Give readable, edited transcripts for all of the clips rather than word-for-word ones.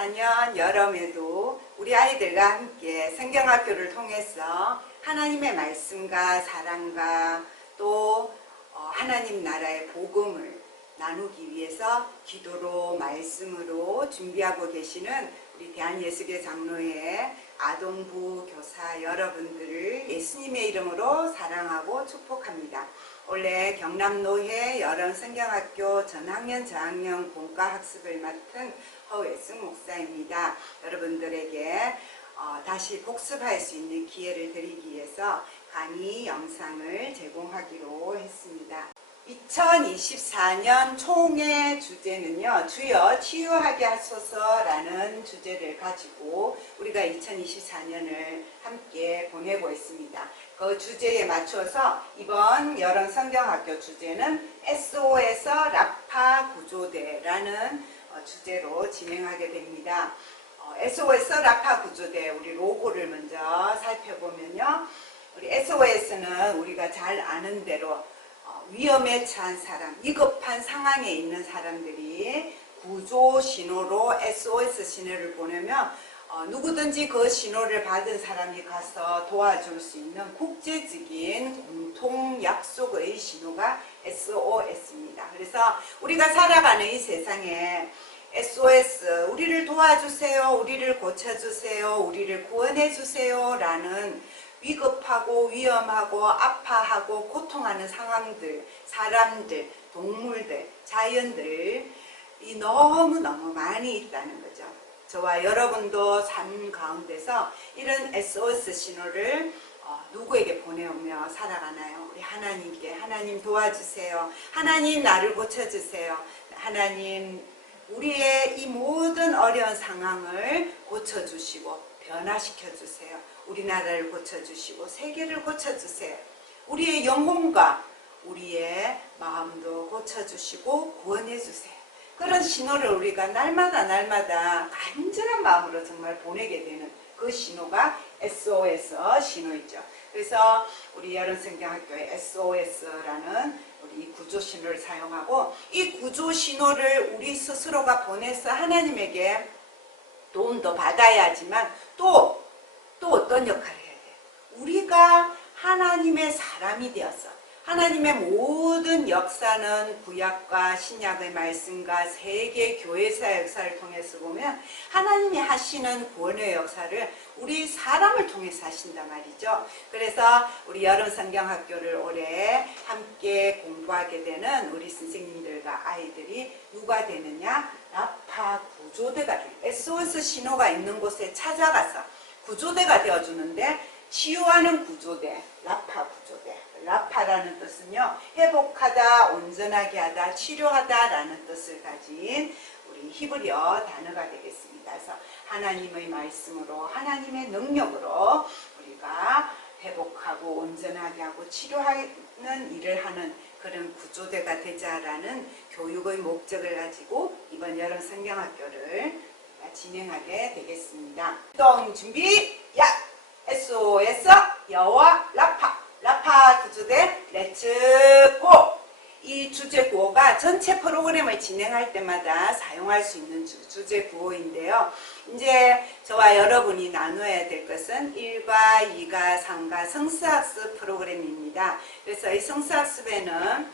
2024년 여름에도 우리 아이들과 함께 성경학교를 통해서 하나님의 말씀과 사랑과 또 하나님 나라의 복음을 나누기 위해서 기도로 말씀으로 준비하고 계시는 우리 대한예수교 장로회 아동부 교사 여러분들을 예수님의 이름으로 사랑하고 축복합니다. 올해 경남노회 여름 성경학교 전학년 저학년 본과학습을 맡은 허회승 목사입니다. 여러분들에게 다시 복습할 수 있는 기회를 드리기 위해서 강의 영상을 제공하기로 했습니다. 2024년 총회 주제는요, 주여 치유하게 하소서라는 주제를 가지고 우리가 2024년을 함께 보내고 있습니다. 그 주제에 맞춰서 이번 여름 성경학교 주제는 SOS 라파 구조대라는 주제로 진행하게 됩니다. SOS 라파 구조대, 우리 로고를 먼저 살펴보면요, 우리 SOS는 우리가 잘 아는 대로 위험에 처한 사람, 위급한 상황에 있는 사람들이 구조 신호로 SOS 신호를 보내면 누구든지 그 신호를 받은 사람이 가서 도와줄 수 있는 국제적인 공통 약속의 신호가 SOS입니다. 그래서 우리가 살아가는 이 세상에 SOS, 우리를 도와주세요, 우리를 고쳐주세요, 우리를 구원해주세요 라는 위급하고 위험하고 아파하고 고통하는 상황들, 사람들, 동물들, 자연들이 너무너무 많이 있다는 거죠. 저와 여러분도 삶 가운데서 이런 SOS 신호를 누구에게 보내오며 살아가나요? 우리 하나님께, 하나님 도와주세요, 하나님 나를 고쳐주세요, 하나님 우리의 이 모든 어려운 상황을 고쳐주시고 변화시켜주세요, 우리나라를 고쳐주시고 세계를 고쳐주세요, 우리의 영혼과 우리의 마음도 고쳐주시고 구원해주세요. 그런 신호를 우리가 날마다 간절한 마음으로 정말 보내게 되는 그 신호가 SOS 신호이죠. 그래서 우리 여름성경학교의 SOS라는 우리 구조 신호를 사용하고, 이 구조 신호를 우리 스스로가 보내서 하나님에게 도움도 받아야 하지만 또 어떤 역할을 해야 돼요? 우리가 하나님의 사람이 되어서 하나님의 모든 역사는 구약과 신약의 말씀과 세계 교회사의 역사를 통해서 보면 하나님이 하시는 구원의 역사를 우리 사람을 통해서 하신단 말이죠. 그래서 우리 여름성경학교를 올해 함께 공부하게 되는 우리 선생님들과 아이들이 누가 되느냐? 라파 구조대가 돼요. SOS 신호가 있는 곳에 찾아가서 구조대가 되어주는데, 치유하는 구조대, 라파 구조대. 라파라는 뜻은요, 회복하다, 온전하게 하다, 치료하다 라는 뜻을 가진 우리 히브리어 단어가 되겠습니다. 그래서 하나님의 말씀으로, 하나님의 능력으로 우리가 회복하고 온전하게 하고 치료하는 일을 하는 그런 구조대가 되자라는 교육의 목적을 가지고 이번 여름 성경학교를 진행하게 되겠습니다. 동 준비, 야! SOS 여와 라파 구조대 렛츠 고! 이 주제 구호가 전체 프로그램을 진행할 때마다 사용할 수 있는 주제 구호인데요. 이제 저와 여러분이 나눠야 될 것은 1과 2과 3과 성서학습 프로그램입니다. 그래서 이 성서학습에는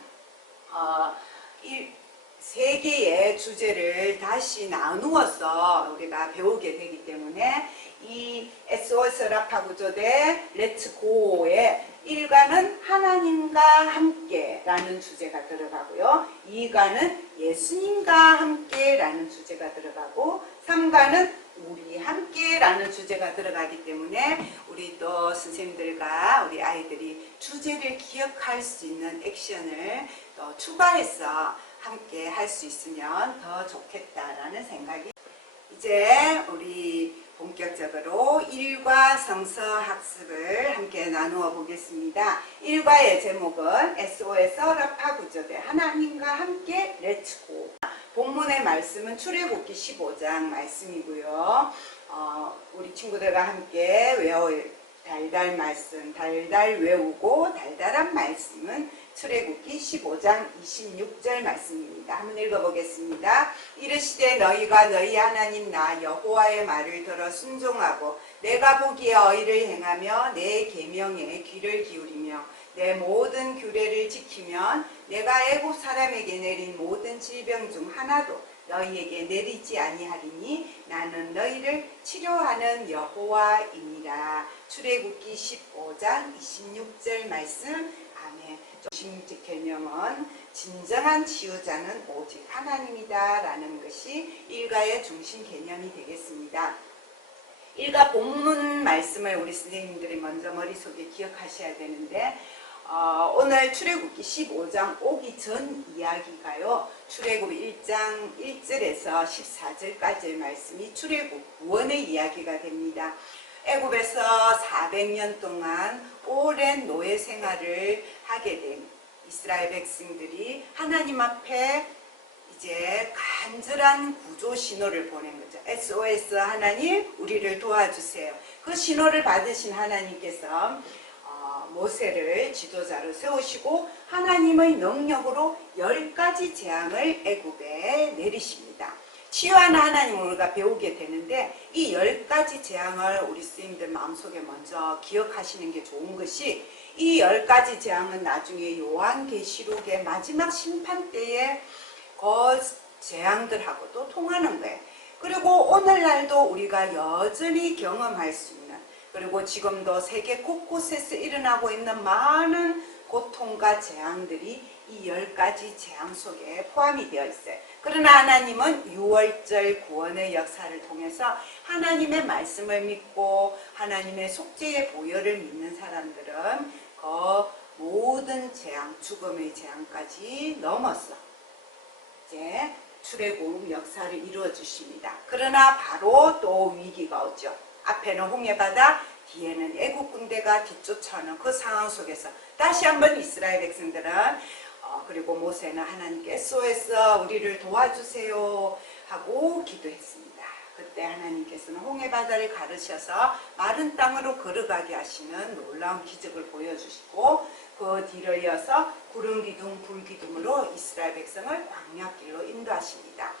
3개의 주제를 다시 나누어서 우리가 배우게 되기 때문에 이 SOS 라파 구조대 렛츠고의 1과는 하나님과 함께 라는 주제가 들어가고요, 2과는 예수님과 함께 라는 주제가 들어가고, 3과는 우리 함께 라는 주제가 들어가기 때문에 우리 또 선생님들과 우리 아이들이 주제를 기억할 수 있는 액션을 또 추가해서 함께 할 수 있으면 더 좋겠다라는 생각이. 이제 우리 본격적으로 1과 성서 학습을 함께 나누어 보겠습니다. 1과의 제목은 SOS 라파 구조대 하나님과 함께 렛츠고. 본문의 말씀은 출애굽기 15장 말씀이고요. 우리 친구들과 함께 외울 달달 말씀, 달달 외우고 달달한 말씀은 출애굽기 15장 26절 말씀입니다. 한번 읽어보겠습니다. 이르시되 너희가 너희 하나님 나 여호와의 말을 들어 순종하고 내가 보기에 의를 행하며 내 계명에 귀를 기울이며 내 모든 규례를 지키면 내가 애굽 사람에게 내린 모든 질병 중 하나도 너희에게 내리지 아니하리니 나는 너희를 치료하는 여호와이니라. 출애굽기 15장 26절 말씀. 아멘. 중심적 개념은 진정한 치유자는 오직 하나님이다 라는 것이 일가의 중심 개념이 되겠습니다. 일가 본문 말씀을 우리 선생님들이 먼저 머릿속에 기억하셔야 되는데 오늘 출애굽기 15장 오기 전 이야기가요. 출애굽 1장 1절에서 14절까지의 말씀이 출애굽 구원의 이야기가 됩니다. 애굽에서 400년 동안 오랜 노예 생활을 하게 된 이스라엘 백성들이 하나님 앞에 이제 간절한 구조 신호를 보낸 거죠. SOS 하나님 우리를 도와주세요. 그 신호를 받으신 하나님께서 모세를 지도자로 세우시고 하나님의 능력으로 10가지 재앙을 애굽에 내리십니다. 치유하는 하나님을 우리가 배우게 되는데 이 10가지 재앙을 우리 스님들 마음속에 먼저 기억하시는 게 좋은 것이 이 10가지 재앙은 나중에 요한계시록의 마지막 심판 때에 그 재앙들하고도 통하는 거예요. 그리고 오늘날도 우리가 여전히 경험할 수 있는 그리고 지금도 세계 곳곳에서 일어나고 있는 많은 고통과 재앙들이 이 10가지 재앙 속에 포함이 되어 있어요. 그러나 하나님은 6월절 구원의 역사를 통해서 하나님의 말씀을 믿고 하나님의 속죄의 보혈을 믿는 사람들은 그 모든 재앙, 죽음의 재앙까지 넘어서 이제 출애굽 역사를 이루어 주십니다. 그러나 바로 또 위기가 오죠. 앞에는 홍해바다, 뒤에는 애국 군대가 뒤쫓아오는 그 상황 속에서 다시 한번 이스라엘 백성들은 그리고 모세는 하나님께 SOS 우리를 도와주세요 하고 기도했습니다. 그때 하나님께서는 홍해바다를 가르셔서 마른 땅으로 걸어가게 하시는 놀라운 기적을 보여주시고 그 뒤를 이어서 구름기둥 불기둥으로 이스라엘 백성을 광야길로 인도하십니다.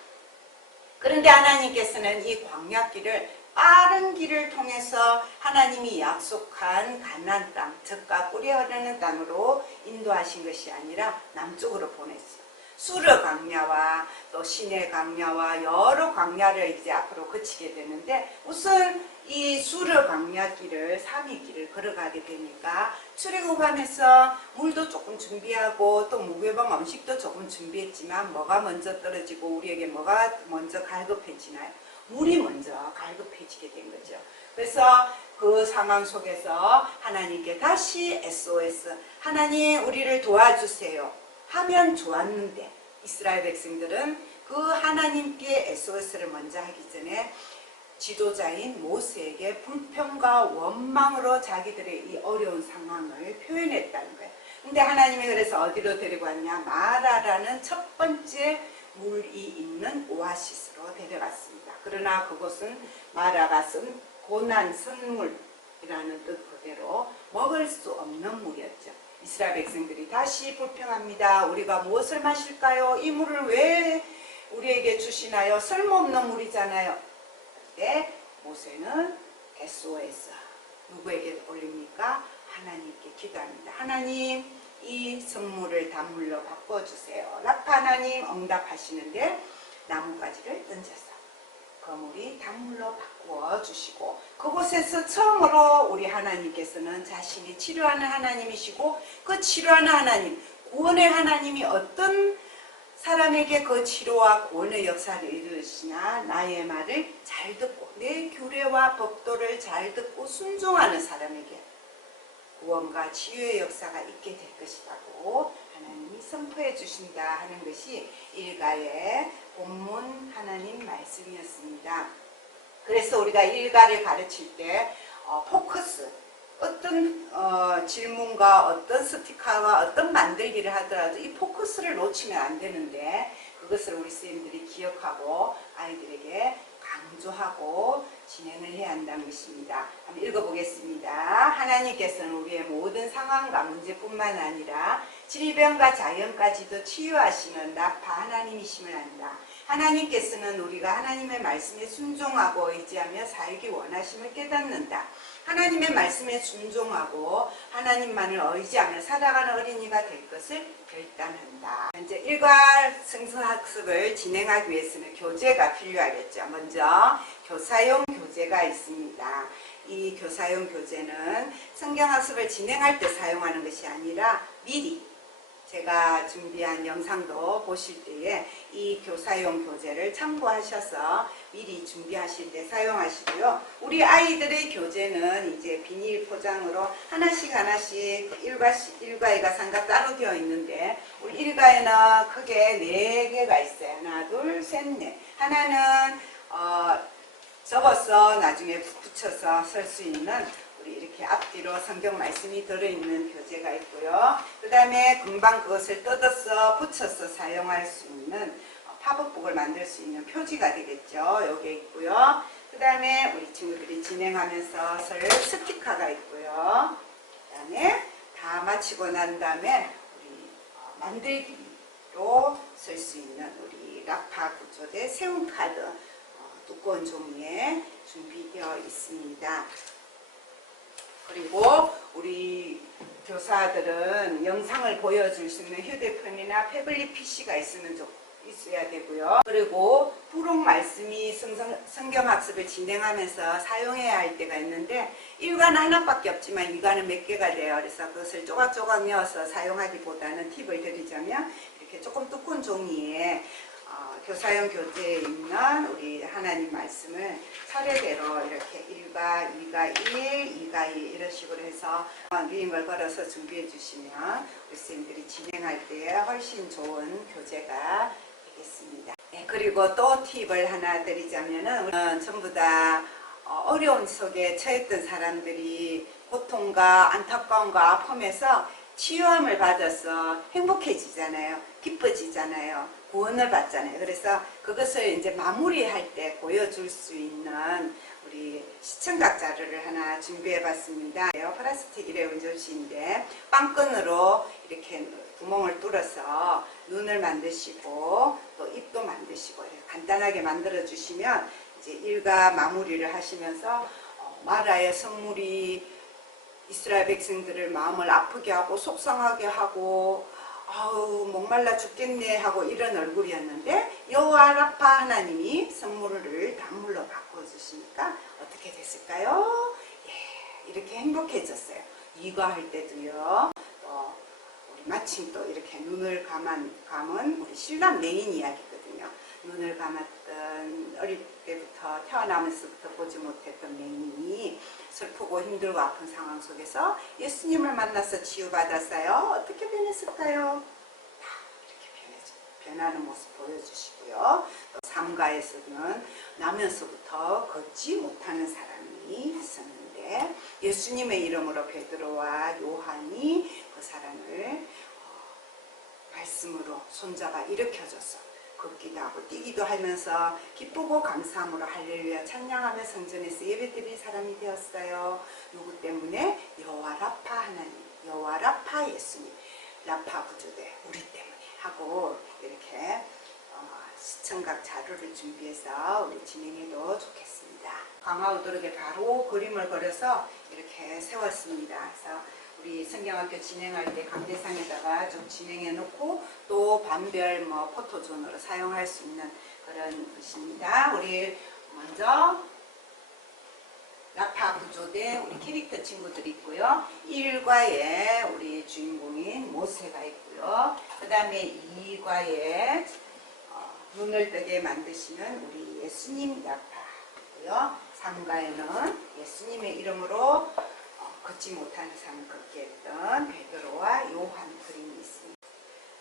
그런데 하나님께서는 이 광야길을 빠른 길을 통해서 하나님이 약속한 가나안 땅, 젖과 꿀이 흐르는 땅으로 인도하신 것이 아니라 남쪽으로 보냈어요. 수르 광야와 또 시내 광야와 여러 광야를 이제 앞으로 거치게 되는데 우선 이 수르 광야길을 3일 길을 걸어가게 되니까 출애굽하면서 물도 조금 준비하고 또 무교병 음식도 조금 준비했지만 뭐가 먼저 떨어지고 우리에게 뭐가 먼저 갈급해지나요? 물이 먼저 갈급해지게 된 거죠. 그래서 그 상황 속에서 하나님께 다시 SOS 하나님 우리를 도와주세요 하면 좋았는데 이스라엘 백성들은 그 하나님께 SOS를 먼저 하기 전에 지도자인 모세에게 불평과 원망으로 자기들의 이 어려운 상황을 표현했다는 거예요. 근데 하나님이 그래서 어디로 데리고 왔냐? 마라라는 첫 번째 물이 있는 오아시스로 데려갔습니다. 그러나 그곳은 마라가 쓴 고난 선물이라는 뜻 그대로 먹을 수 없는 물이었죠. 이스라엘 백성들이 다시 불평합니다. 우리가 무엇을 마실까요? 이 물을 왜 우리에게 주시나요? 쓸모없는 물이잖아요. 그때 모세는 SOS 누구에게 올립니까? 하나님께 기도합니다. 하나님 이 성물을 단물로 바꿔주세요. 라파 하나님 응답하시는데 나뭇가지를 던져서 그 물이 단물로 바꾸어 주시고 그곳에서 처음으로 우리 하나님께서는 자신이 치료하는 하나님이시고 그 치료하는 하나님, 구원의 하나님이 어떤 사람에게 그 치료와 구원의 역사를 이루시나 나의 말을 잘 듣고 내 규례와 법도를 잘 듣고 순종하는 사람에게 구원과 치유의 역사가 있게 될 것이라고 하나님이 선포해 주신다 하는 것이 일가의 본문 하나님 말씀이었습니다. 그래서 우리가 일가를 가르칠 때 포커스, 어떤 질문과 어떤 스티커와 어떤 만들기를 하더라도 이 포커스를 놓치면 안 되는데 그것을 우리 선생님들이 기억하고 아이들에게 강조하고 진행을 해야 한다는 것입니다. 한번 읽어보겠습니다. 하나님께서는 우리의 모든 상황과 문제뿐만 아니라 질병과 자연까지도 치유하시는 나파 하나님이심을 안다. 하나님께서는 우리가 하나님의 말씀에 순종하고 의지하며 살기 원하심을 깨닫는다. 하나님의 말씀에 순종하고 하나님만을 의지하며 살아가는 어린이가 될 것을 결단한다. 현재 일괄 성서학습을 진행하기 위해서는 교재가 필요하겠죠. 먼저 교사용 교재가 있습니다. 이 교사용 교재는 성경학습을 진행할 때 사용하는 것이 아니라 미리 제가 준비한 영상도 보실 때에 이 교사용 교재를 참고하셔서 미리 준비하실 때 사용하시고요. 우리 아이들의 교재는 이제 비닐 포장으로 하나씩 일과가 상각 따로 되어 있는데 우리 일과에는 크게 4개가 있어요. 하나, 둘, 셋, 넷. 하나는 접어서 나중에 붙여서 쓸 수 있는 이렇게 앞뒤로 성경 말씀이 들어있는 교재가 있고요. 그 다음에 금방 그것을 뜯어서 붙여서 사용할 수 있는 팝업북을 만들 수 있는 표지가 되겠죠. 여기 있고요. 그 다음에 우리 친구들이 진행하면서 쓸 스티커가 있고요. 그 다음에 다 마치고 난 다음에 우리 만들기로 쓸 수 있는 우리 라파 구조대 세운 카드 두꺼운 종이에 준비되어 있습니다. 그리고 우리 교사들은 영상을 보여줄 수 있는 휴대폰이나 태블릿 PC가 있어야 되고요. 그리고 부록 말씀이 성경학습을 진행하면서 사용해야 할 때가 있는데 일과는 하나밖에 없지만 이과는 몇 개가 돼요. 그래서 그것을 조각조각 넣어서 사용하기보다는 팁을 드리자면 이렇게 조금 두꺼운 종이에 교사용 교재에 있는 우리 하나님 말씀을 차례대로 이렇게 1과 2가 1, 2가 2 이런 식으로 해서 미임을 걸어서 준비해 주시면 우리 선생님들이 진행할 때 훨씬 좋은 교재가 되겠습니다. 네, 그리고 또 팁을 하나 드리자면은 우리는 전부 다 어려움 속에 처했던 사람들이 고통과 안타까움과 아픔에서 치유함을 받아서 행복해지잖아요. 기뻐지잖아요. 구원을 받잖아요. 그래서 그것을 이제 마무리할 때 보여줄 수 있는 우리 시청각 자료를 하나 준비해 봤습니다. 플라스틱 일회용접시인데 빵끈으로 이렇게 구멍을 뚫어서 눈을 만드시고 또 입도 만드시고 이렇게 간단하게 만들어 주시면 이제 일과 마무리를 하시면서 마라의 선물이 이스라엘 백성들을 마음을 아프게 하고 속상하게 하고 아우 목말라 죽겠네 하고 이런 얼굴이었는데 여호와 라파 하나님이 선물을 단물로 바꿔주시니까 어떻게 됐을까요? 예, 이렇게 행복해졌어요. 이거 할 때도요. 또 우리 마침 또 이렇게 눈을 감은 우리 신랑 메인 이야기거든요. 눈을 감았던 어릴 때부터 태어나면서부터 보지 못했던 메인이 슬프고 힘들고 아픈 상황 속에서 예수님을 만나서 치유받았어요. 어떻게 변했을까요? 이렇게 변하는 모습 보여주시고요. 또 3가에서는 나면서부터 걷지 못하는 사람이 있었는데 예수님의 이름으로 베드로와 요한이 그 사람을 말씀으로 손잡아 일으켜줘서 걷기도 하고 뛰기도 하면서 기쁘고 감사함으로 할렐루야 찬양하며 성전에서 예배드린 사람이 되었어요. 누구 때문에? 여호와 라파 하나님, 여호와 라파 예수님, 라파 구조대 우리 때문에 하고 이렇게 시청각 자료를 준비해서 우리 진행해도 좋겠습니다. 강화우도록에 바로 그림을 그려서 이렇게 세웠습니다. 그래서 우리 성경학교 진행할 때 강대상에다가 좀 진행해 놓고 또 반별 포토존으로 사용할 수 있는 그런 것입니다. 우리 먼저 라파 구조대 우리 캐릭터 친구들이 있고요. 1과에 우리 주인공인 모세가 있고요. 그 다음에 2과에 눈을 뜨게 만드시는 우리 예수님 라파고요. 3과에는 예수님의 이름으로 걷지 못하는 삶을 걷게 했던 베드로와 요한 그림이 있습니다.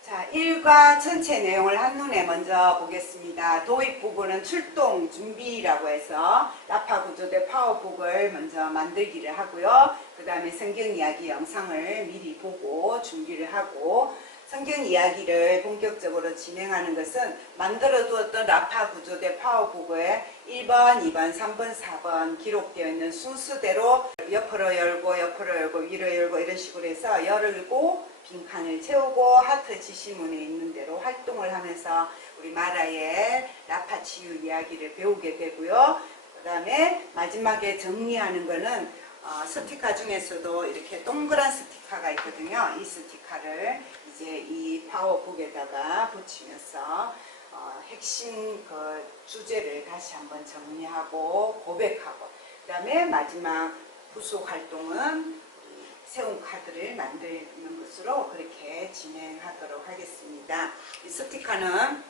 자, 1과 전체 내용을 한눈에 먼저 보겠습니다. 도입 부분은 출동 준비라고 해서 라파 구조대 파워북을 먼저 만들기를 하고요. 그 다음에 성경 이야기 영상을 미리 보고 준비를 하고 성경 이야기를 본격적으로 진행하는 것은 만들어 두었던 라파 구조대 파워북에 1번, 2번, 3번, 4번 기록되어 있는 순서대로 옆으로 열고 위로 열고 이런 식으로 해서 열고 빈칸을 채우고 하트 지시문에 있는 대로 활동을 하면서 우리 마라의 라파 치유 이야기를 배우게 되고요. 그 다음에 마지막에 정리하는 거는 스티커 중에서도 이렇게 동그란 스티커가 있거든요. 이 스티커를 이제 이 파워북에다가 붙이면서 핵심 그 주제를 다시 한번 정리하고 고백하고, 그 다음에 마지막 부속 활동은 세운 카드를 만드는 것으로 그렇게 진행하도록 하겠습니다. 이 스티커는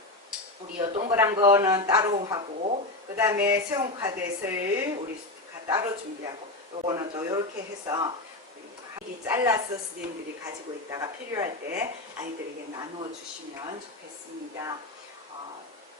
우리 동그란 거는 따로 하고, 그 다음에 세운 카드를 우리 스티커 따로 준비하고, 요거는 또 이렇게 해서 미리 잘라서 선생님들이 가지고 있다가 필요할 때 아이들에게 나누어 주시면 좋겠습니다.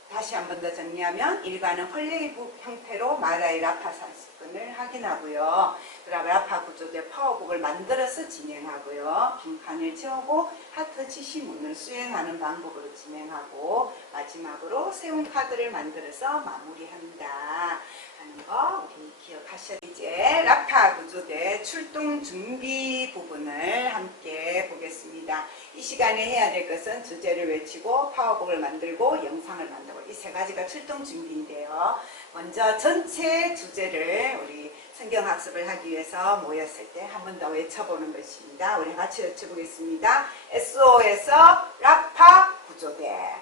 다시 한 번 더 정리하면 일과는 플레이북 형태로 마라의 라파 산습근을 확인하고요. 그다음에 라파 구조대 파워북을 만들어서 진행하고요. 빈칸을 채우고 하트 지시문을 수행하는 방법으로 진행하고, 마지막으로 세운 카드를 만들어서 마무리한다 하는 거 우리 기억하셔야. 이제 라파 구조대 출동 준비 부분을 함께 보겠습니다. 이 시간에 해야 될 것은 주제를 외치고 파워북을 만들고 영상을 만들고, 이 세 가지가 출동 준비인데요. 먼저 전체 주제를 우리 성경학습을 하기 위해서 모였을 때 한 번 더 외쳐보는 것입니다. 우리 같이 외쳐보겠습니다. SO에서 라파 구조대.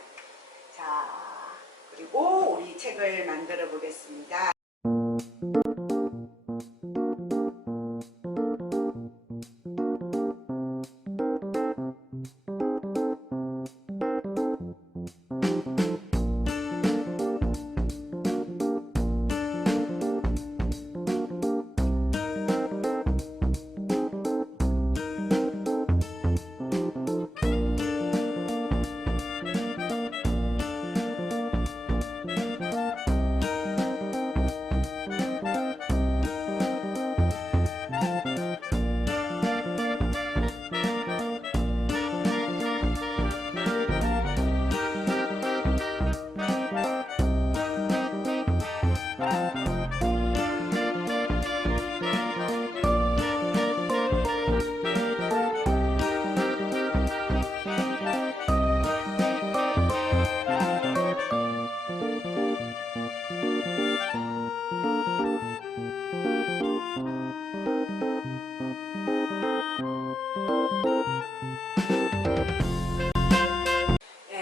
자, 그리고 우리 책을 만들어 보겠습니다.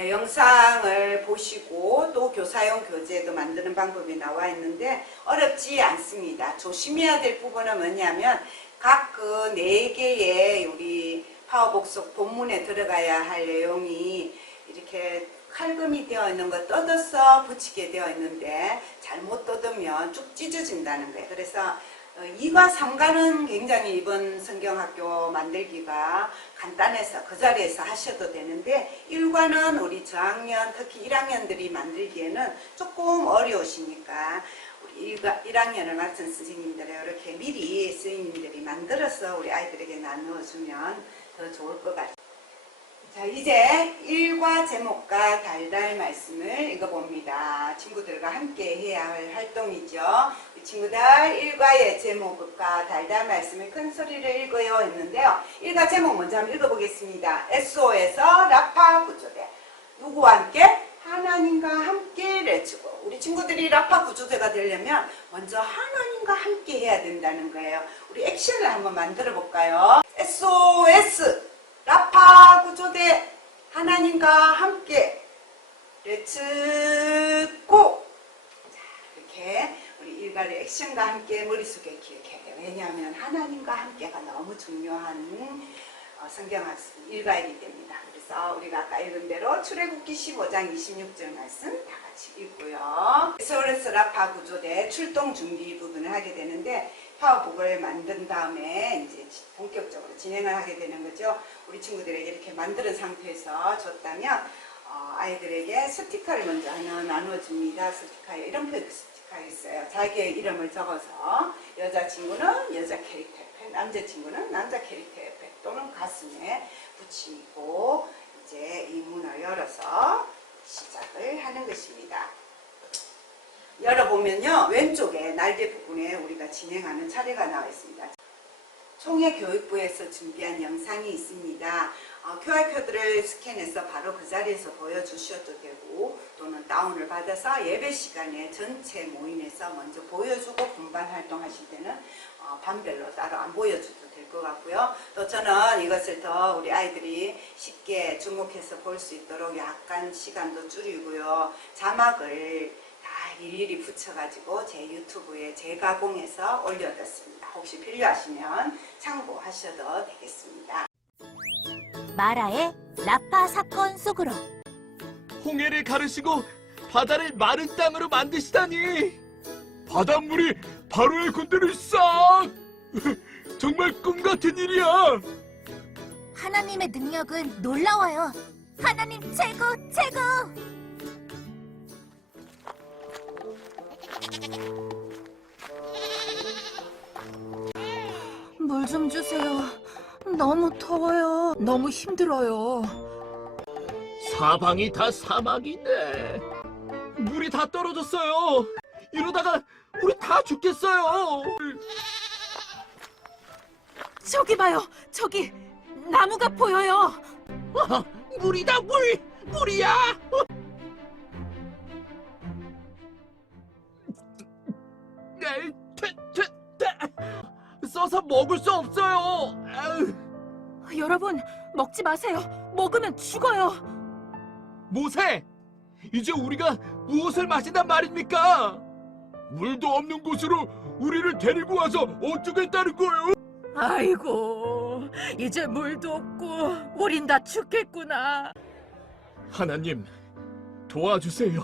영상을 보시고 또 교사용 교재도 만드는 방법이 나와 있는데 어렵지 않습니다. 조심해야 될 부분은 뭐냐면 각 그 4개의 우리 파워북 속 본문에 들어가야 할 내용이 이렇게 칼금이 되어 있는 거 뜯어서 붙이게 되어 있는데 잘못 뜯으면 쭉 찢어진다는 거예요. 그래서 2과 3과는 굉장히 이번 성경학교 만들기가 간단해서 그 자리에서 하셔도 되는데 1과는 우리 저학년, 특히 1학년들이 만들기에는 조금 어려우시니까 우리 1학년을 맡은 선생님들이 이렇게 미리 선생님들이 만들어서 우리 아이들에게 나누어주면 더 좋을 것 같아요. 자, 이제 1과 제목과 달달 말씀을 읽어봅니다. 친구들과 함께 해야 할 활동이죠. 친구들 1과의 제목과 달달 말씀을 큰 소리를 읽어요 했는데요. 1과 제목 먼저 한번 읽어보겠습니다. SO에서 라파 구조대. 누구와 함께? 하나님과 함께 외치고. 우리 친구들이 라파 구조대가 되려면 먼저 하나님과 함께 해야 된다는 거예요. 우리 액션을 한번 만들어 볼까요? SOS 라파 구조대 하나님과 함께 렛츠고. 자, 이렇게 우리 일괄의 액션과 함께 머릿속에 기억해야 돼요. 왜냐하면 하나님과 함께가 너무 중요한 성경학습 일과이기 때문이다. 그래서 우리가 아까 읽은 대로 출애굽기 15장 26절 말씀 다 같이 읽고요. SOS 라파 구조대 출동 준비 부분을 하게 되는데 파워북을 만든 다음에 이제 본격적으로 진행을 하게 되는 거죠. 우리 친구들에게 이렇게 만드는 상태에서 줬다면 아이들에게 스티커를 먼저 하나 나눠줍니다. 스티커에 이런 스티커가 있어요. 자기의 이름을 적어서 여자친구는 여자 캐릭터 옆에, 남자친구는 남자 캐릭터 옆에 또는 가슴에 붙이고, 이제 이제 이 문을 열어서 시작을 하는 것입니다. 열어보면요, 왼쪽에 날개 부분에 우리가 진행하는 차례가 나와 있습니다. 총회교육부에서 준비한 영상이 있습니다. QR코드를 스캔해서 바로 그 자리에서 보여주셔도 되고, 또는 다운을 받아서 예배 시간에 전체 모임에서 먼저 보여주고 분반 활동하실 때는 반별로 따로 안 보여줘도 될 것 같고요. 또 저는 이것을 더 우리 아이들이 쉽게 주목해서 볼 수 있도록 약간 시간도 줄이고요. 자막을 다 일일이 붙여가지고 제 유튜브에 재가공해서 올려뒀습니다. 혹시 필요하시면 참고하셔도 되겠습니다. 마라의 라파 사건 속으로. 홍해를 가르시고 바다를 마른 땅으로 만드시다니, 바닷물이 바로의 군대를 싹! 정말 꿈같은 일이야. 하나님의 능력은 놀라워요. 하나님 최고 최고. 물 좀 주세요. 너무 더워요. 너무 힘들어요. 사방이 다 사막이네. 물이 다 떨어졌어요. 이러다가 우리 다 죽겠어요. 저기 봐요. 저기 나무가 보여요. 물이다, 물! 물이야! 써서 먹을 수 없어요. 여러분, 먹지 마세요. 먹으면 죽어요. 모세, 이제 우리가 무엇을 마신단 말입니까? 물도 없는 곳으로 우리를 데리고 와서 어쩌겠다는 거예요? 아이고, 이제 물도 없고 우린 다 죽겠구나. 하나님, 도와주세요.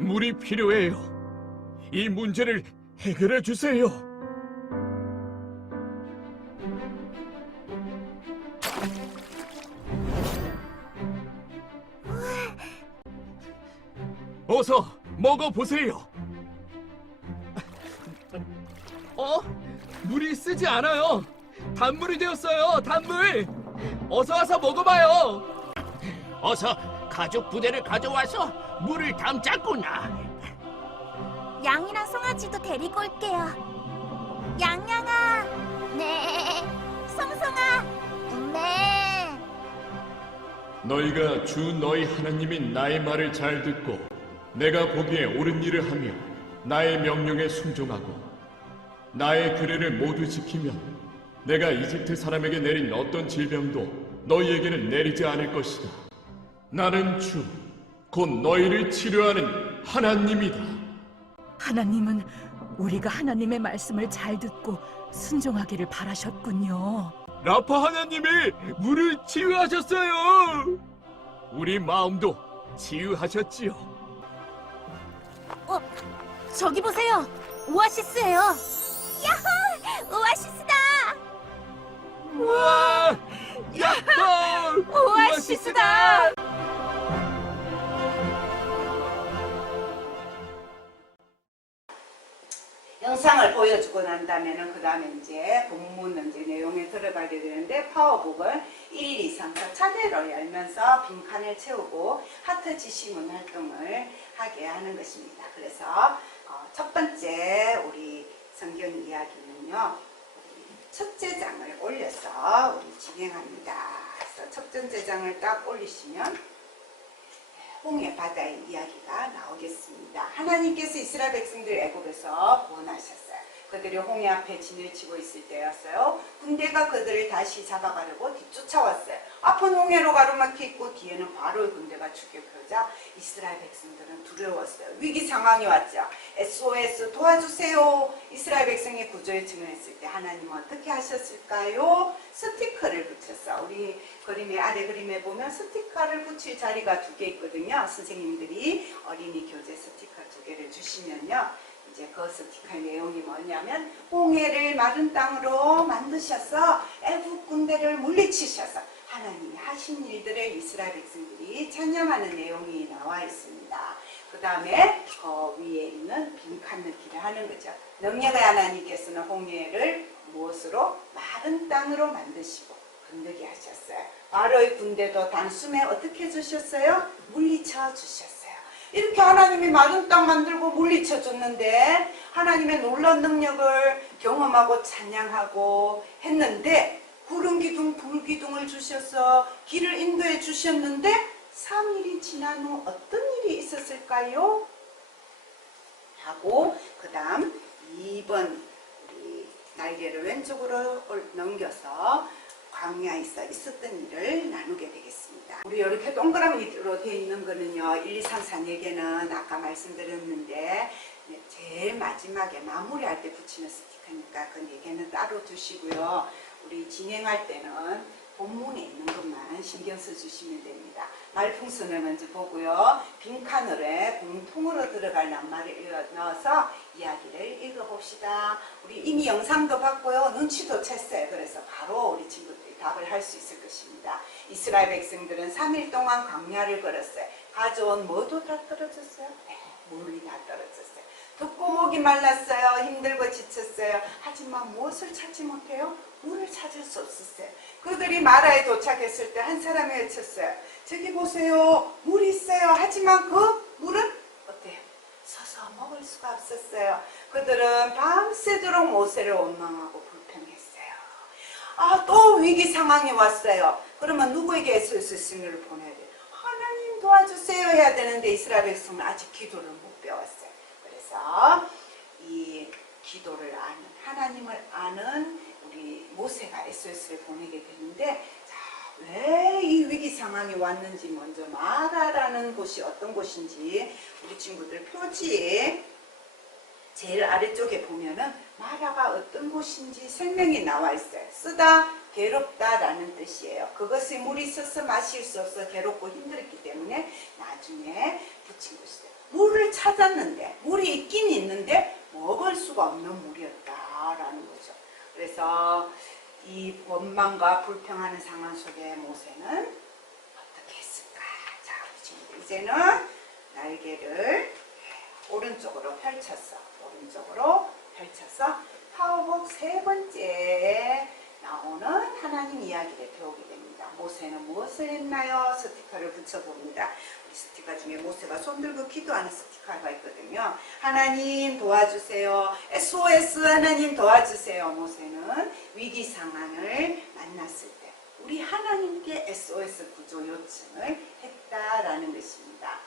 물이 필요해요. 이 문제를 해결해 주세요. 어서 먹어보세요. 물이 쓰지 않아요. 단물이 되었어요. 단물. 어서 와서 먹어봐요. 어서 가죽 부대를 가져와서 물을 담자꾸나. 양이랑 송아지도 데리고 올게요. 양양아. 네. 송송아. 네. 너희가 주 너희 하나님인 나의 말을 잘 듣고 내가 보기에 옳은 일을 하며 나의 명령에 순종하고 나의 규례를 모두 지키면 내가 이집트 사람에게 내린 어떤 질병도 너희에게는 내리지 않을 것이다. 나는 주, 곧 너희를 치료하는 하나님이다. 하나님은 우리가 하나님의 말씀을 잘 듣고 순종하기를 바라셨군요. 라파 하나님이 물을 치유하셨어요. 우리 마음도 치유하셨지요. 저기 보세요. 오아시스예요. 야호! 오아시스다. 우와! 야호! 오아시스다. 영상을 보여주고 난 다음에는 그 다음에 이제 본문 이제 내용에 들어가게 되는데, 파워북을 1, 2, 3, 4차례로 열면서 빈칸을 채우고 하트 지시문 활동을 하게 하는 것입니다. 그래서 첫 번째 우리 성경 이야기는요, 첫째 장을 올려서 우리 진행합니다. 그래서 첫 번째 장을 딱 올리시면 홍해 바다의 이야기가 나오겠습니다. 하나님께서 이스라엘 백성들 애굽에서 구원하셨어요. 그들이 홍해 앞에 진을 치고 있을 때였어요. 군대가 그들을 다시 잡아가려고 뒤쫓아왔어요. 앞은 홍해로 가로막혀 있고 뒤에는 바로의 군대가 추격하자 이스라엘 백성들은 두려웠어요. 위기 상황이 왔죠. SOS 도와주세요. 이스라엘 백성이 구조 요청을 했을 때 하나님은 어떻게 하셨을까요? 스티커를 붙였어. 우리 그림의 아래 그림에 보면 스티커를 붙일 자리가 2개 있거든요. 선생님들이 어린이 교재 스티커 2개를 주시면요, 이제 그 스티커의 내용이 뭐냐면, 홍해를 마른 땅으로 만드셔서 애국 군대를 물리치셔서 하나님이 하신 일들을 이스라엘 백성들이 찬양하는 내용이 나와 있습니다. 그 다음에 그 위에 있는 빈칸 넣기를 하는 거죠. 능력의 하나님께서는 홍해를 무엇으로? 마른 땅으로 만드시고, 건너게 하셨어요. 바로의 군대도 단숨에 어떻게 해주셨어요? 물리쳐 주셨어요. 이렇게 하나님이 마른 땅 만들고 물리쳐 줬는데 하나님의 놀라운 능력을 경험하고 찬양하고 했는데 구름 기둥 불 기둥을 주셔서 길을 인도해 주셨는데 3일이 지난 후 어떤 일이 있었을까요? 하고 그 다음 2번 우리 날개를 왼쪽으로 넘겨서 광야에서 있었던 일을 나누게 되겠습니다. 우리 이렇게 동그라미로 되어 있는 거는요 1, 2, 3, 4개는 아까 말씀드렸는데 제일 마지막에 마무리할 때 붙이는 스티커니까 그 4개는 따로 두시고요. 우리 진행할 때는 본문에 있는 것만 신경 써주시면 됩니다. 말풍선을 먼저 보고요. 빈칸으로 공통으로 들어갈 낱말을 넣어서 이야기를 읽어봅시다. 우리 이미 영상도 봤고요. 눈치도 챘어요. 그래서 바로 우리 친구들이 답을 할 수 있을 것입니다. 이스라엘 백성들은 3일 동안 광야를 걸었어요. 가져온 뭐도 다 떨어졌어요? 네, 물이 다 떨어졌어요. 덥고 목이 말랐어요. 힘들고 지쳤어요. 하지만 무엇을 찾지 못해요? 물을 찾을 수 없었어요. 그들이 마라에 도착했을 때 한 사람이 외쳤어요. 저기 보세요. 물이 있어요. 하지만 그 물은 어때요? 서서 먹을 수가 없었어요. 그들은 밤새도록 모세를 원망하고 불평했어요. 또 위기 상황이 왔어요. 그러면 누구에게 SOS를 보내야 돼요? 하나님 도와주세요 해야 되는데 이스라엘 백성은 아직 기도를 못 배웠어요. 그래서 이 기도를 아는 하나님을 아는 우리 모세가 SOS를 보내게 되는데 왜 이 위기 상황이 왔는지 먼저 마라라는 곳이 어떤 곳인지 우리 친구들 표지에 제일 아래쪽에 보면은 마라가 어떤 곳인지 설명이 나와 있어요. 쓰다, 괴롭다 라는 뜻이에요. 그것이 물이 있어서 마실 수 없어 괴롭고 힘들었기 때문에 나중에 붙인 것이죠. 물을 찾았는데 물이 있긴 있는데 먹을 수가 없는 물이었다라는 거죠. 그래서 이 원망과 불평하는 상황 속에 모세는 어떻게 했을까? 자, 우리 친구들 이제는 날개를 오른쪽으로 펼쳐서 파워북 3번째에 나오는 하나님 이야기를 배우게 됩니다. 모세는 무엇을 했나요? 스티커를 붙여봅니다. 우리 스티커 중에 모세가 손들고 기도하는 스티커가 있거든요. 하나님 도와주세요. SOS 하나님 도와주세요. 모세는 위기 상황을 만났을 때 우리 하나님께 SOS 구조 요청을 했다라는 것입니다.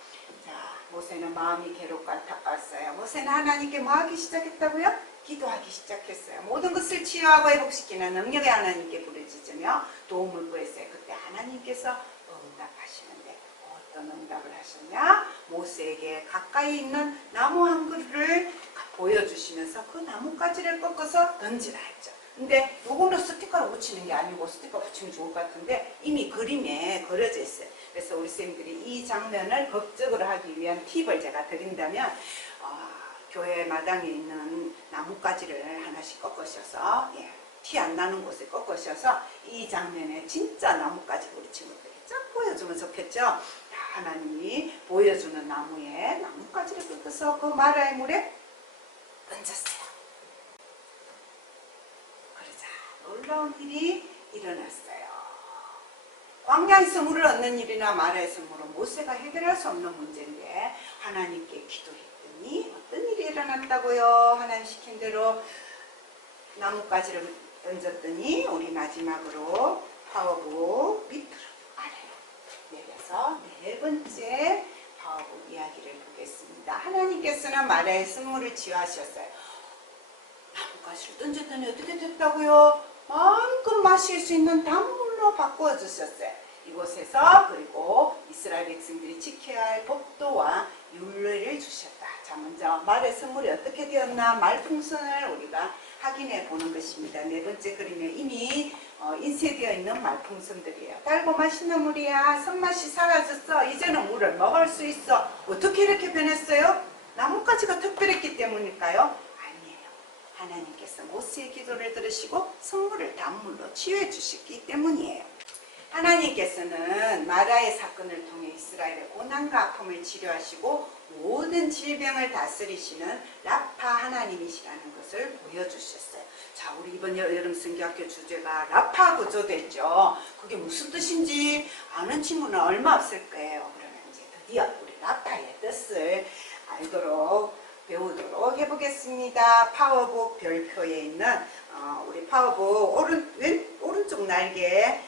자, 모세는 마음이 괴롭고 안타까웠어요. 모세는 하나님께 뭐 하기 시작했다고요? 기도하기 시작했어요. 모든 것을 치유하고 회복시키는 능력의 하나님께 부르짖으며 도움을 구했어요. 그때 하나님께서 응답하시는데 어떤 응답을 하셨냐? 모세에게 가까이 있는 나무 한 그루를 보여주시면서 그 나뭇가지를 꺾어서 던지라 했죠. 근데 요거는 스티커로 붙이는 게 아니고 스티커 붙이면 좋을 것 같은데 이미 그림에 그려져 있어요. 그래서 우리 쌤들이 이 장면을 극적으로 하기 위한 팁을 제가 드린다면 교회 마당에 있는 나뭇가지를 하나씩 꺾으셔서 티 안 나는 곳에 꺾으셔서 이 장면에 진짜 나뭇가지 우리 친구들이 쫙 보여주면 좋겠죠. 하나님이 보여주는 나무에 나뭇가지를 꺾어서 그 마라의 물에 던졌어요. 그러자 놀라운 일이 일어났어요. 광야에서 물을 얻는 일이나 마라에서 물은 모세가 해결할 수 없는 문제인데 하나님께 기도했더니 어떤 일이 일어났다고요? 하나님 시킨 대로 나뭇가지를 던졌더니 우리 마지막으로 파워북 밑으로 아래로 내려서 4번째 파워북 이야기를 보겠습니다. 하나님께서는 마라의 쓴물을 치유하셨어요. 나뭇가지를 던졌더니 어떻게 됐다고요? 마음껏 마실 수 있는 단물로 바꾸어 주셨어요. 이곳에서 그리고 이스라엘 백성들이 지켜야 할 법도와 율례를 주셨다. 자, 먼저 말의 선물이 어떻게 되었나 말풍선을 우리가 확인해 보는 것입니다. 4번째 그림에 이미 인쇄되어 있는 말풍선들이에요. 달고 맛있는 물이야. 손맛이 사라졌어. 이제는 물을 먹을 수 있어. 어떻게 이렇게 변했어요? 나뭇가지가 특별했기 때문일까요? 아니에요. 하나님께서 모세의 기도를 들으시고 선물을 단물로 치유해 주셨기 때문이에요. 하나님께서는 마라의 사건을 통해 이스라엘의 고난과 아픔을 치료하시고 모든 질병을 다스리시는 라파 하나님이시라는 것을 보여주셨어요. 자, 우리 이번 여름 성경학교 주제가 라파 구조됐죠. 그게 무슨 뜻인지 아는 친구는 얼마 없을 거예요. 그러면 이제 드디어 우리 라파의 뜻을 알도록 배우도록 해보겠습니다. 파워북 별표에 있는 우리 파워북 오른쪽 날개에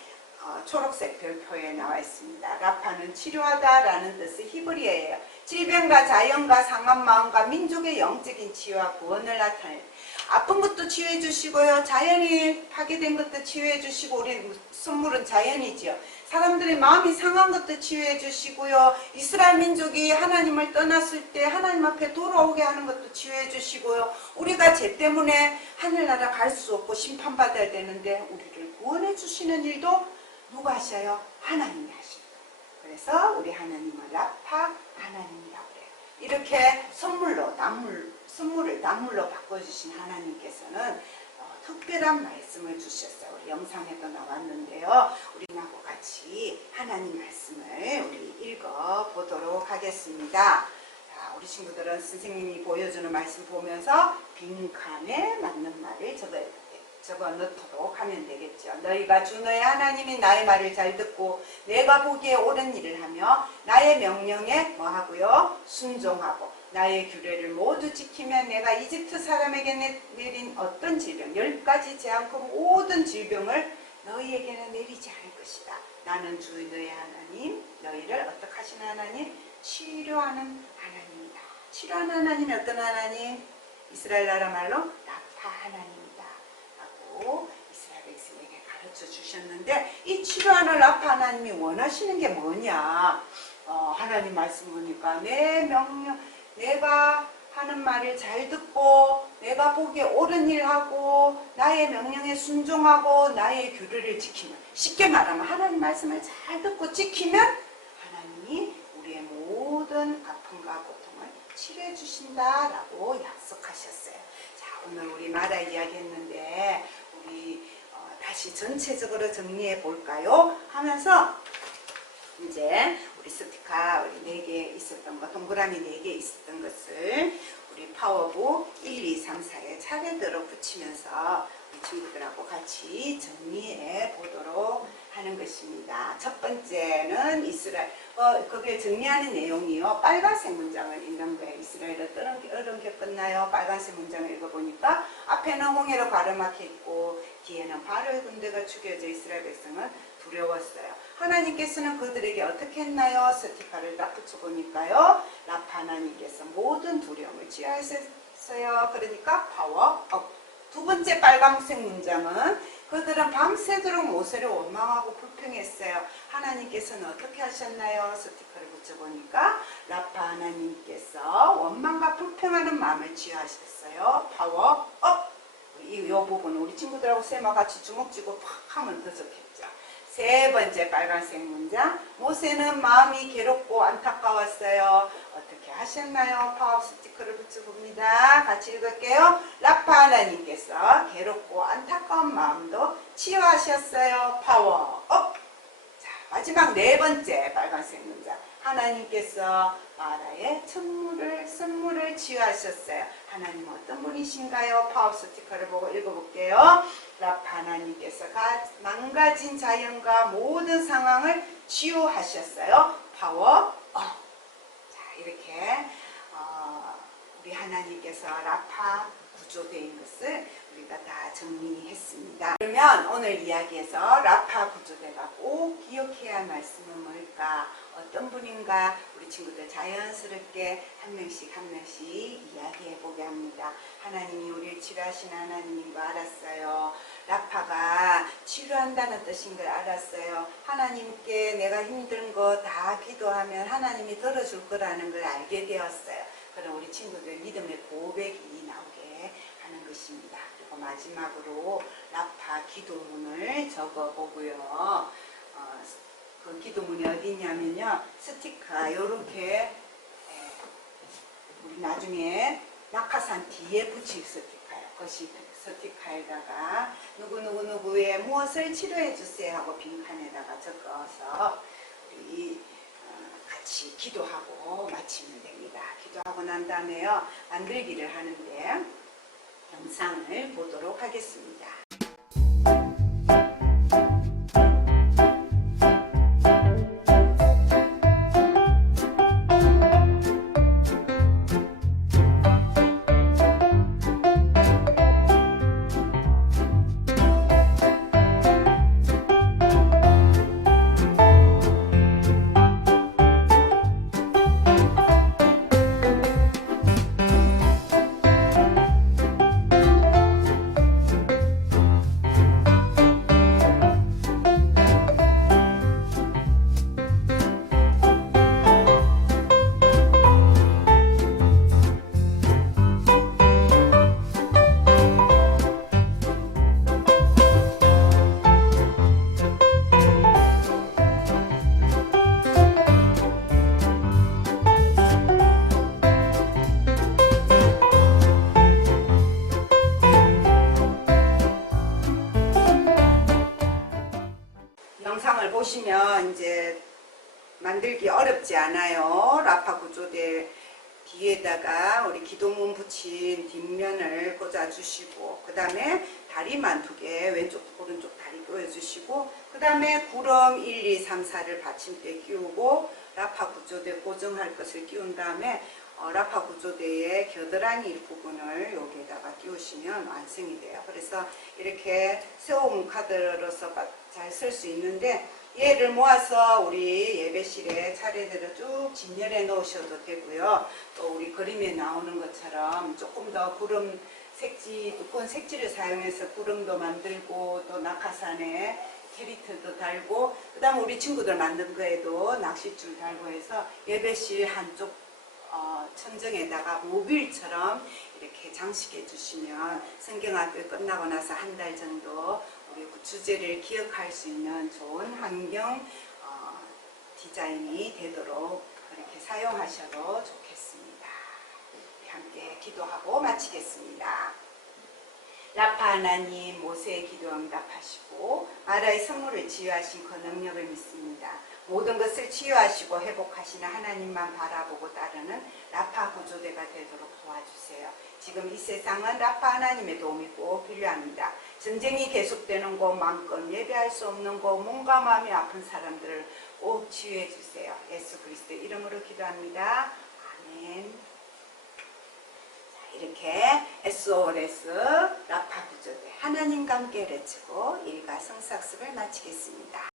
초록색 별표에 나와 있습니다. 라파는 치료하다라는 뜻의 히브리어예요. 질병과 자연과 상한 마음과 민족의 영적인 치유와 구원을 나타내요. 아픈 것도 치유해 주시고요. 자연이 파괴된 것도 치유해 주시고, 우리 선물은 자연이지요. 사람들의 마음이 상한 것도 치유해 주시고요. 이스라엘 민족이 하나님을 떠났을 때 하나님 앞에 돌아오게 하는 것도 치유해 주시고요. 우리가 죄 때문에 하늘나라 갈 수 없고 심판받아야 되는데 우리를 구원해 주시는 일도 누가 하셔요? 하나님이 하십니다. 그래서 우리 하나님은 라파 하나님이라고 그래요. 이렇게 선물을 남물로 바꿔주신 하나님께서는 특별한 말씀을 주셨어요. 우리 영상에도 나왔는데요. 우리하고 같이 하나님 말씀을 우리 읽어보도록 하겠습니다. 자, 우리 친구들은 선생님이 보여주는 말씀 보면서 빈칸에 맞는 말을 적어 넣도록 하면 되겠죠. 너희가 주 너의 하나님이 나의 말을 잘 듣고 내가 보기에 옳은 일을 하며 나의 명령에 뭐하고요? 순종하고 나의 규례를 모두 지키면 내가 이집트 사람에게 내린 어떤 질병 10가지 제한코 모든 질병을 너희에게는 내리지 않을 것이다. 나는 주 너의 하나님, 너희를 어떻게 하시는 하나님? 치료하는 하나님이다. 치료하는 하나님이 어떤 하나님? 이스라엘 나라 말로 라파 하나님이다 라고 이스라엘 백성에게 가르쳐 주셨는데, 이 치료하는 라파 하나님이 원하시는 게 뭐냐? 하나님 말씀 보니까 내가 하는 말을 잘 듣고 내가 보기에 옳은 일하고 나의 명령에 순종하고 나의 규례를 지키면, 쉽게 말하면 하나님 말씀을 잘 듣고 지키면 하나님이 우리의 모든 아픔과 고통을 치료해 주신다라고 약속하셨어요. 자, 오늘 우리 마다 이야기했는데 우리 다시 전체적으로 정리해 볼까요? 하면서 이제 우리 스티커 우리 4개 있었던 거, 동그라미 4개 있었던 것을 우리 파워북 1, 2, 3, 4에 차례대로 붙이면서 우리 친구들하고 같이 정리해 보도록 하는 것입니다. 첫 번째는 이스라엘, 거기에 정리하는 내용이요. 빨간색 문장을 읽는 거예요. 이스라엘은 어려운 게 끝나요. 빨간색 문장을 읽어보니까 앞에는 홍해로 가르막혀 있고 뒤에는 바로의 군대가 죽여져 이스라엘 백성은 두려웠어요. 하나님께서는 그들에게 어떻게 했나요? 스티커를 딱 붙여보니까요. 라파 하나님께서 모든 두려움을 치유하셨어요. 그러니까 파워업. 두 번째 빨간색 문장은 그들은 밤새도록 모세를 원망하고 불평했어요. 하나님께서는 어떻게 하셨나요? 스티커를 붙여보니까 라파 하나님께서 원망과 불평하는 마음을 치유하셨어요. 파워업. 이 부분 우리 친구들하고 쌤하고 같이 주먹 쥐고 팍 하면 더 좋겠죠. 세 번째 빨간색 문장, 모세는 마음이 괴롭고 안타까웠어요. 어떻게 하셨나요? 파워 스티커를 붙여봅니다. 같이 읽을게요. 라파 하나님께서 괴롭고 안타까운 마음도 치유하셨어요. 파워업. 자, 마지막 네 번째 빨간색 문장, 하나님께서 마라의 선물을 치유하셨어요. 하나님 어떤 분이신가요? 파워 스티커를 보고 읽어볼게요. 라파 하나님께서 망가진 자연과 모든 상황을 치유하셨어요. 파워업. 자, 이렇게 우리 하나님께서 라파 구조된 것을 우리가 다 정리했습니다. 그러면 오늘 이야기에서 라파 구조대가 꼭 기억해야 할 말씀은 뭘까? 어떤 분인가? 우리 친구들 자연스럽게 한 명씩 이야기해 보게 합니다. 하나님이 우리를 치료하시는 하나님인 거 알았어요. 라파가 치료한다는 뜻인 걸 알았어요. 하나님께 내가 힘든 거 다 기도하면 하나님이 들어줄 거라는 걸 알게 되었어요. 그럼 우리 친구들 믿음의 고백이 나오게 하는 것입니다. 그리고 마지막으로 라파 기도문을 적어보고요. 그 기도문이 어디 있냐면요. 스티커 이렇게 우리 나중에 낙하산 뒤에 붙일 스티커예요. 그것이 스티커에다가 누구누구누구의 무엇을 치료해 주세요 하고 빈칸에다가 적어서 우리 같이 같이 기도하고 마치면 됩니다. 기도하고 난 다음에요. 만들기를 하는데 영상을 보도록 하겠습니다. 영상을 보시면 이제 만들기 어렵지 않아요. 라파 구조대 뒤에다가 우리 기도문 붙인 뒷면을 꽂아주시고, 그 다음에 다리만 2개, 왼쪽 오른쪽 다리 꽂아주시고, 그 다음에 구름 1, 2, 3, 4를 받침대 끼우고 라파 구조대 고정할 것을 끼운 다음에 라파 구조대의 겨드랑이 부분을 여기에다가 끼우시면 완성이 돼요. 그래서 이렇게 세움 카드로서 잘 쓸 수 있는데, 얘를 모아서 우리 예배실에 차례대로 쭉 진열해 놓으셔도 되고요. 또 우리 그림에 나오는 것처럼 조금 더 구름 색지, 두꺼운 색지를 사용해서 구름도 만들고, 또 낙하산에 캐리터도 달고, 그 다음 우리 친구들 만든 거에도 낚싯줄 달고 해서 예배실 한쪽 천정에다가 모빌처럼 이렇게 장식해 주시면 성경학교 끝나고 나서 한 달 정도 우리 주제를 기억할 수 있는 좋은 환경 디자인이 되도록 그렇게 사용하셔도 좋겠습니다. 함께 기도하고 마치겠습니다. 라파 하나님, 모세의 기도 응답하시고 마라의 선물을 치유하신 그 능력을 믿습니다. 모든 것을 치유하시고 회복하시는 하나님만 바라보고 따르는 라파 구조대가 되도록 도와주세요. 지금 이 세상은 라파 하나님의 도움이 꼭 필요합니다. 전쟁이 계속되는 곳만큼 예배할 수 없는 곳, 몸과 마음이 아픈 사람들을 꼭 치유해 주세요. 예수 그리스도의 이름으로 기도합니다. 아멘. 이렇게 SOS 라파 구조대 하나님과 함께 외치고 일과 성사학습을 마치겠습니다.